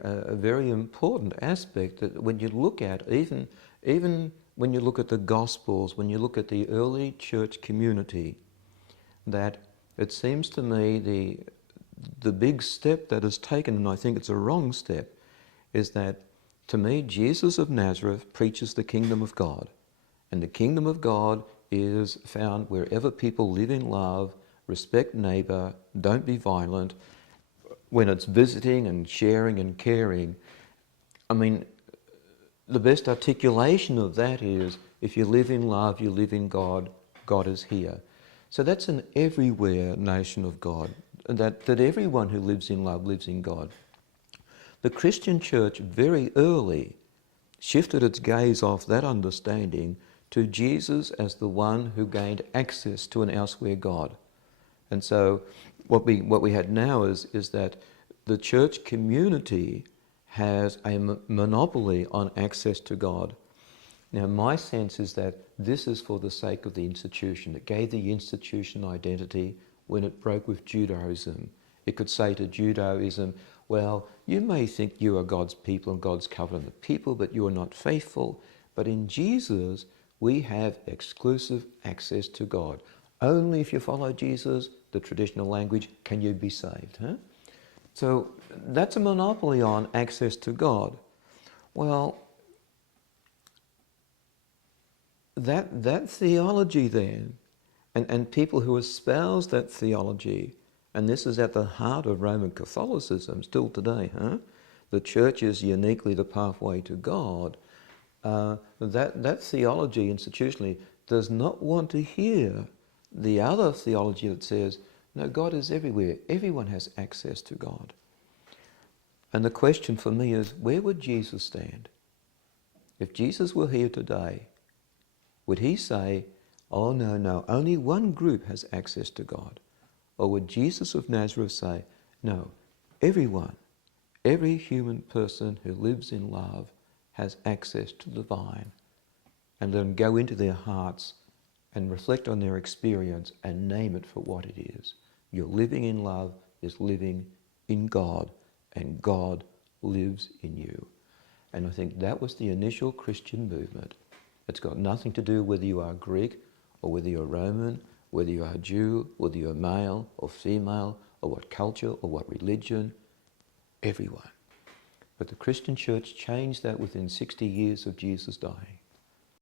A very important aspect that when you look at, even when you look at the Gospels, when you look at the early church community, that it seems to me the big step that is taken, and I think it's a wrong step, is that to me Jesus of Nazareth preaches the kingdom of God. And the kingdom of God is found wherever people live in love, respect neighbour, don't be violent. When it's visiting and sharing and caring, I mean, the best articulation of that is, if you live in love, you live in God, God is here. So that's an everywhere notion of God, that everyone who lives in love lives in God. The Christian church very early shifted its gaze off that understanding to Jesus as the one who gained access to an elsewhere God. And so what we had now is that the church community has a monopoly on access to God. Now my sense is that this is for the sake of the institution. It gave the institution identity when it broke with Judaism. It could say to Judaism, well, you may think you are God's people and God's covenant people, but you are not faithful. But in Jesus, we have exclusive access to God. Only if you follow Jesus, the traditional language, can you be saved. Huh? So that's a monopoly on access to God. Well, that theology then, and people who espouse that theology, and this is at the heart of Roman Catholicism still today, huh? The church is uniquely the pathway to God. That theology institutionally does not want to hear the other theology that says, no, God is everywhere. Everyone has access to God. And the question for me is, where would Jesus stand? If Jesus were here today, would he say, oh no, only one group has access to God? Or would Jesus of Nazareth say, no, everyone, every human person who lives in love has access to the divine, and let them go into their hearts and reflect on their experience and name it for what it is. Your living in love is living in God, and God lives in you. And I think that was the initial Christian movement. It's got nothing to do whether you are Greek or whether you're Roman, whether you are Jew, whether you're male or female, or what culture or what religion, everyone. But the Christian church changed that within 60 years of Jesus dying.